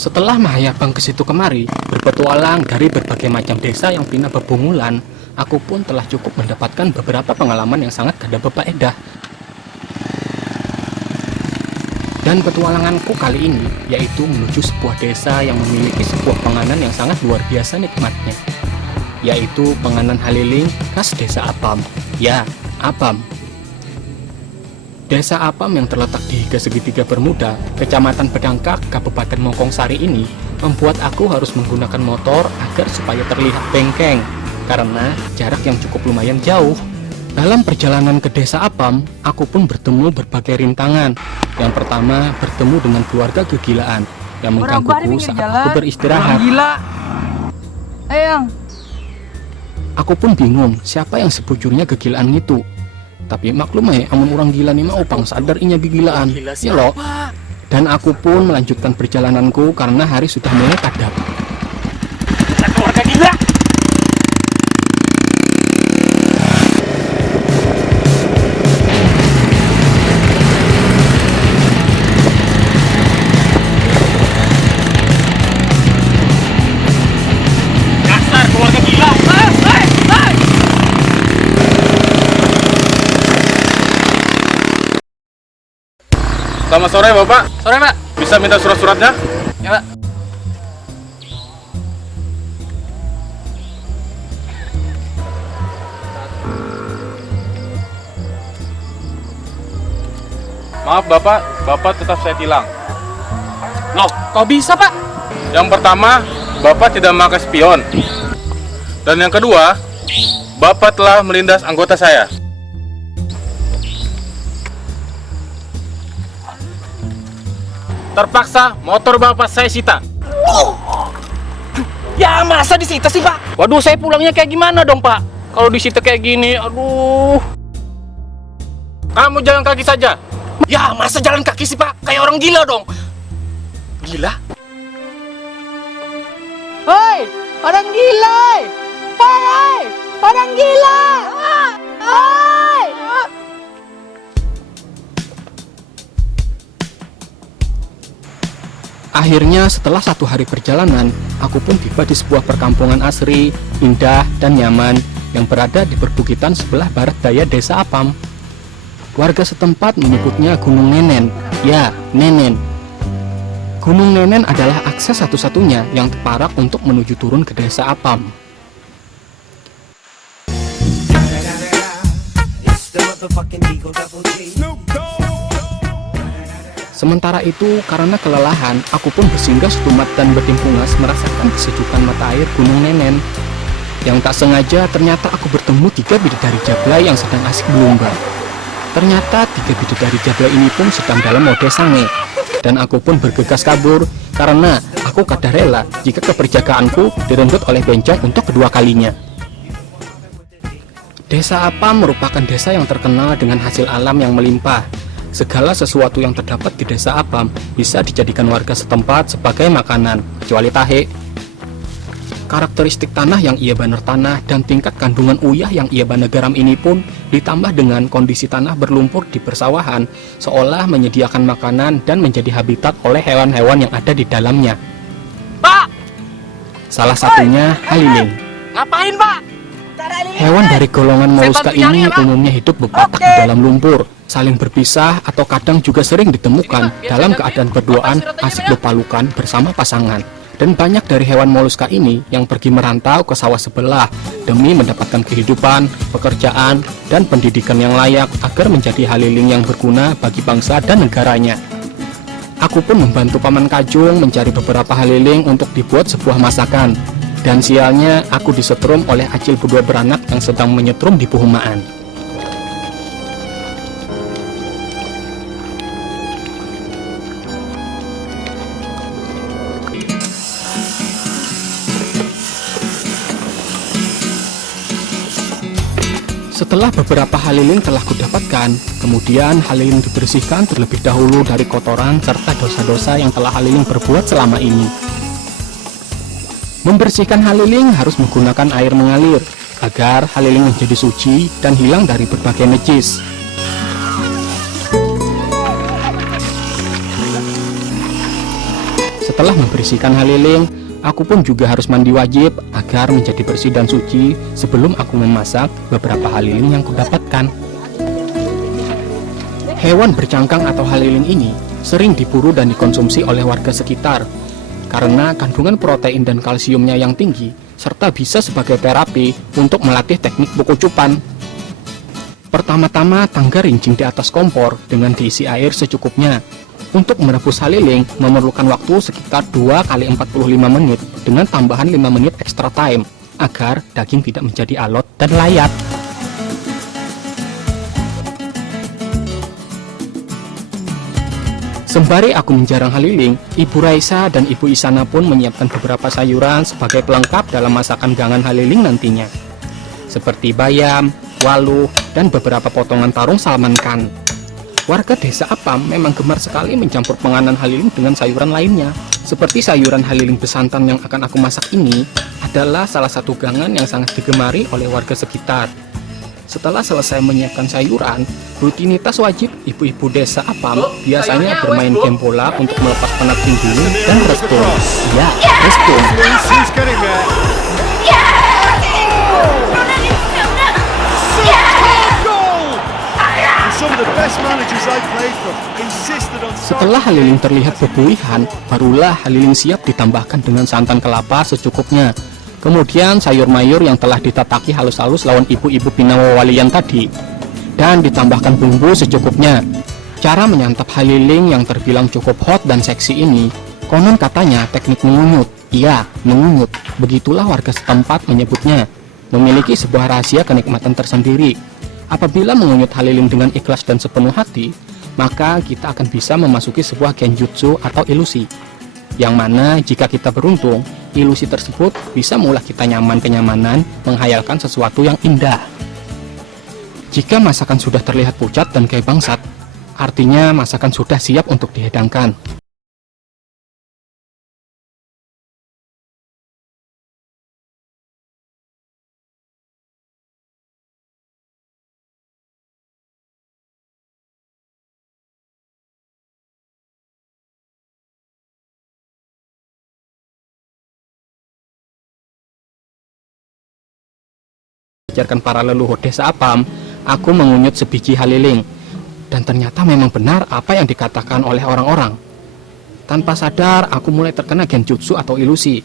Setelah Mahayabang ke situ kemari, berpetualang dari berbagai macam desa yang pina bebungulan, aku pun telah cukup mendapatkan beberapa pengalaman yang sangat gada bepaedah. Dan petualanganku kali ini yaitu menuju sebuah desa yang memiliki sebuah panganan yang sangat luar biasa nikmatnya, yaitu panganan haliling khas desa Apam. Ya, Apam. Desa Apam yang terletak di Higa Segitiga Bermuda, Kecamatan Pedangkak, Kabupaten Mokongssari ini membuat aku harus menggunakan motor agar supaya terlihat bengkeng karena jarak yang cukup lumayan jauh. Dalam perjalanan ke desa Apam, aku pun bertemu berbagai rintangan. Yang pertama, bertemu dengan keluarga kegilaan yang menggangguku saat aku beristirahat. Gila. Eyang. Aku pun bingung siapa yang sebujurnya kegilaan itu. Tapi maklum amun orang gila nih mau pang sadar inya bigilaan. Ya loh. Dan aku pun melanjutkan perjalananku karena hari sudah mulai kadap. Keluarga gila. Dasar keluarga gila. Selamat sore Bapak, Sore, Pak. bisa minta surat-suratnya? Ya, Pak. Maaf Bapak tetap saya tilang. Loh, kok bisa, Pak? Yang pertama, Bapak tidak memakai spion. Dan yang kedua, Bapak telah melindas anggota saya. Terpaksa motor Bapak saya sita. Ya, masa disita sih, Pak? Waduh, saya pulangnya kayak gimana dong, Pak? Kalau disita kayak gini, aduh. Kamu jalan kaki saja. Ya, masa jalan kaki sih, Pak? Kayak orang gila dong. Gila? Hei, orang gila! Hei, orang gila! Hei! Akhirnya setelah 1 hari perjalanan, aku pun tiba di sebuah perkampungan asri, indah dan nyaman yang berada di perbukitan sebelah barat daya desa Apam. Warga setempat menyebutnya Gunung Nenen. Ya, Nenen. Gunung Nenen adalah akses satu-satunya yang teparak untuk menuju turun ke desa Apam. Sementara itu, karena kelelahan, aku pun bersinggah setumat dan bertimpungas merasakan kesejukan mata air Gunung Nenen. Yang tak sengaja, ternyata aku bertemu 3 bidadari jablay yang sedang asik berlomba. Ternyata 3 bidadari jablay ini pun sedang dalam mode sange. Dan aku pun bergegas kabur, karena aku kadar rela jika keperjagaanku direnggut oleh bencong untuk kedua kalinya. Desa Apam merupakan desa yang terkenal dengan hasil alam yang melimpah. Segala sesuatu yang terdapat di desa Apam bisa dijadikan warga setempat sebagai makanan, kecuali tahe. Karakteristik tanah yang ia baner tanah dan tingkat kandungan uyah yang ia baner garam ini pun ditambah dengan kondisi tanah berlumpur di persawahan, seolah menyediakan makanan dan menjadi habitat oleh hewan-hewan yang ada di dalamnya. Pak! Salah satunya haliling. Ngapain, Pak? Hewan dari golongan moluska bantu nyari ini ya, Pak. umumnya hidup berpatak di dalam lumpur, saling berpisah atau kadang juga sering ditemukan dalam keadaan berduaan asik berpalukan bersama pasangan. Dan banyak dari hewan moluska ini yang pergi merantau ke sawah sebelah demi mendapatkan kehidupan, pekerjaan, dan pendidikan yang layak agar menjadi haliling yang berguna bagi bangsa dan negaranya. Aku pun membantu Paman Kajung mencari beberapa haliling untuk dibuat sebuah masakan. Dan sialnya, aku disetrum oleh Acil berdua beranak yang sedang menyetrum di Puhumaan. Setelah beberapa haliling telah kudapatkan, kemudian haliling dibersihkan terlebih dahulu dari kotoran serta dosa-dosa yang telah haliling berbuat selama ini. Membersihkan haliling harus menggunakan air mengalir agar haliling menjadi suci dan hilang dari berbagai najis. Setelah membersihkan haliling, aku pun juga harus mandi wajib agar menjadi bersih dan suci sebelum aku memasak beberapa haliling yang kudapatkan. Hewan bercangkang atau haliling ini sering diburu dan dikonsumsi oleh warga sekitar karena kandungan protein dan kalsiumnya yang tinggi serta bisa sebagai terapi untuk melatih teknik bukucupan. Pertama-tama tangga rincing di atas kompor dengan diisi air secukupnya. Untuk merebus haliling memerlukan waktu sekitar 2 kali 45 menit dengan tambahan 5 menit extra time agar daging tidak menjadi alot dan layat. Sembari aku menjarang haliling, Ibu Raisa dan Ibu Isana pun menyiapkan beberapa sayuran sebagai pelengkap dalam masakan gangan haliling nantinya, seperti bayam, waluh, dan beberapa potongan tarung salmankan. Warga desa Apam memang gemar sekali mencampur penganan haliling dengan sayuran lainnya. Seperti sayuran haliling besantan yang akan aku masak ini adalah salah satu gangan yang sangat digemari oleh warga sekitar. Setelah selesai menyiapkan sayuran, rutinitas wajib ibu-ibu desa Apam biasanya bermain game bola untuk melepas penat dulu dan respon. Ya, respon. Setelah haliling terlihat berbuihan, barulah haliling siap ditambahkan dengan santan kelapa secukupnya. Kemudian sayur mayur yang telah ditataki halus-halus lawan ibu-ibu pinawawalian tadi, dan ditambahkan bumbu secukupnya. Cara menyantap haliling yang terbilang cukup hot dan seksi ini, konon katanya teknik mengunyut. Iya, mengunyut. Begitulah warga setempat menyebutnya. Memiliki sebuah rahasia kenikmatan tersendiri. Apabila mengunyut haliling dengan ikhlas dan sepenuh hati, maka kita akan bisa memasuki sebuah genjutsu atau ilusi, yang mana jika kita beruntung, ilusi tersebut bisa mengulah kita nyaman kenyamanan, menghayalkan sesuatu yang indah. Jika masakan sudah terlihat pucat dan kayak bangsat, artinya masakan sudah siap untuk dihidangkan. Diajarkan para leluhur desa Apam, aku mengunyut sebiji haliling, dan ternyata memang benar apa yang dikatakan oleh orang-orang. Tanpa sadar, aku mulai terkena genjutsu atau ilusi.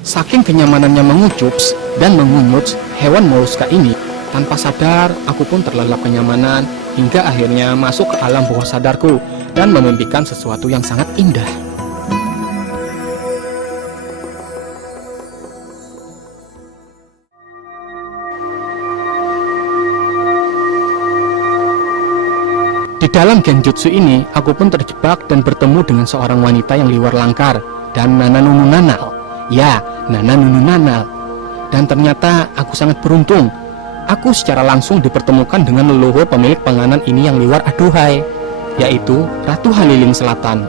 Saking kenyamanannya mengucups dan mengunyut hewan moluska ini, tanpa sadar aku pun terlelap kenyamanan hingga akhirnya masuk ke alam bawah sadarku dan memimpikan sesuatu yang sangat indah. Di dalam genjutsu ini, aku pun terjebak dan bertemu dengan seorang wanita yang liwar langkar dan Nana Nunu Nanal. Ya, Nana Nunu Nanal. Dan ternyata aku sangat beruntung. Aku secara langsung dipertemukan dengan leluhur pemilik penganan ini yang liwar aduhai, yaitu Ratu Haliling Selatan.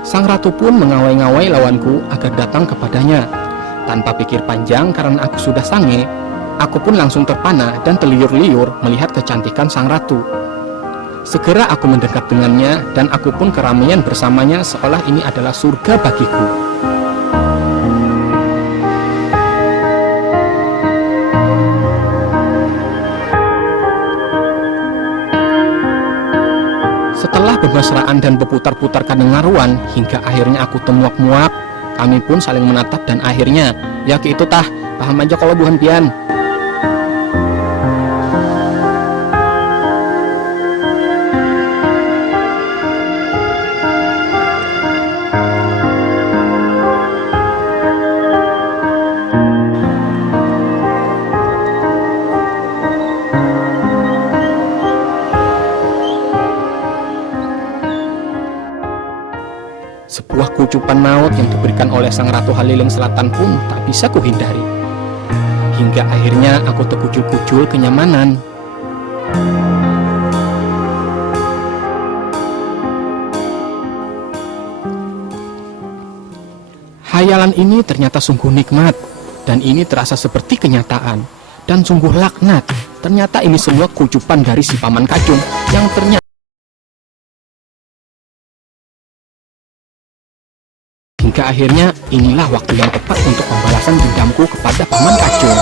Sang ratu pun mengawai-ngawai lawanku agar datang kepadanya. Tanpa pikir panjang karena aku sudah sange, aku pun langsung terpana dan terliur-liur melihat kecantikan sang ratu. Segera aku mendekat dengannya dan aku pun keramaian bersamanya seolah ini adalah surga bagiku. Setelah bermesraan dan berputar-putar kadengaruan hingga akhirnya aku temuak-muak, kami pun saling menatap dan akhirnya, ya gitu tah, paham aja kalau buhan pian. Sebuah kucupan maut yang diberikan oleh sang Ratu Haliling Selatan pun tak bisa kuhindari. Hingga akhirnya aku terkujul-kujul kenyamanan. Hayalan ini ternyata sungguh nikmat, dan ini terasa seperti kenyataan. Dan sungguh laknat, ternyata ini semua kucupan dari si Paman Kacung yang ternyata Pada akhirnya, inilah waktu yang tepat untuk pembalasan dendamku kepada Paman Kacung,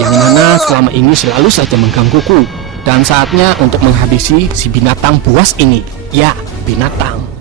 yang mana selama ini selalu saja menggangguku. Dan saatnya untuk menghabisi si binatang buas ini. Ya, binatang.